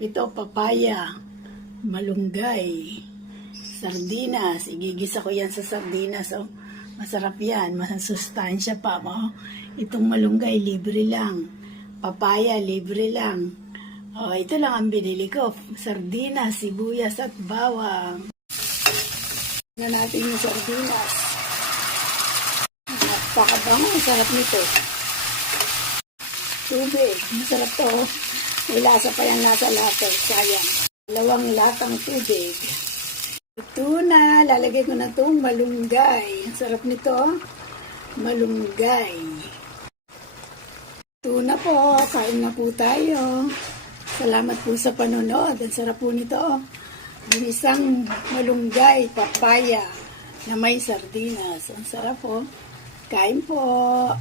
Ito, papaya, malunggay, sardinas. Igigisa ko yan sa sardinas. Oh. Masarap yan. Masustansya pa. Oh. Itong malunggay, libre lang. Papaya, libre lang. Oh, ito lang ang binili ko. Sardinas, sibuyas at bawang. Na natin yung sardinas. Napakabango. Masarap nito. Tubig. Masarap to. May lasa pa yung nasa latte. Sayang. 2 latang tubig. Ito na. Lalagay ko na itong malunggay. Ang sarap nito. Malunggay. Ito na po. Kain na po tayo. Salamat po sa panonood. Ang sarap po nito. Yung isang malunggay, papaya na may sardinas. Ang sarap po. Kain po.